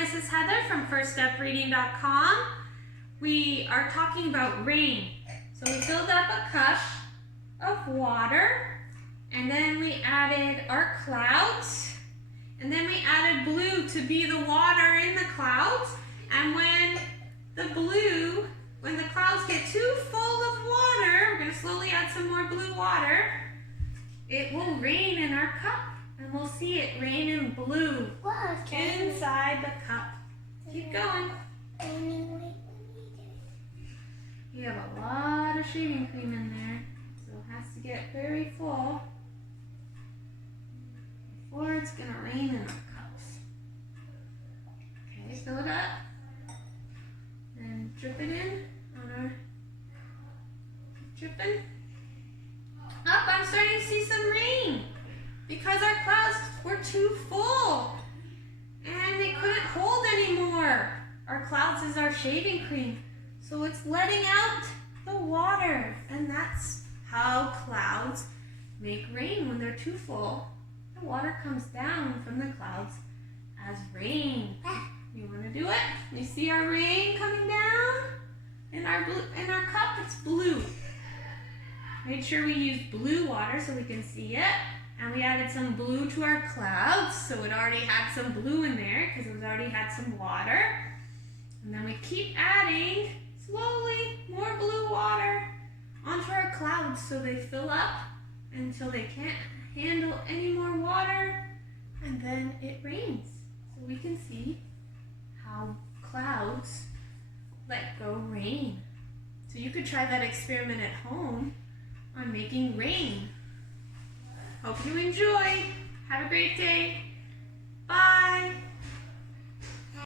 this is Heather from firststepreading.com. We are talking about rain. So we filled up a cup of water, and then we added our clouds, and then we added blue to be the water in the clouds. And when the clouds get too full of water, we're going to slowly add some more blue water, it will rain in our cup. And we'll see it rain in blue inside the cup. Keep going. You have a lot of shaving cream in there, so it has to get very full before it's going to rain in our cups. Okay, fill it up and drip it in on our dripping. Up, I'm starting to see some rain because our clouds were too full and they couldn't hold anymore. Our clouds is our shaving cream, so it's letting out the water, and that's how clouds make rain. When they're too full, the water comes down from the clouds as rain. You want to do it? You see our rain coming down? In our cup, it's blue. Made sure we used blue water so we can see it. And we added some blue to our clouds, so it already had some blue in there because it already had some water. And then we keep adding, slowly, more blue water onto our clouds so they fill up until they can't handle any more water. And then it rains. So we can see how clouds let go rain. So you could try that experiment at home on making rain. Hope you enjoy. Have a great day.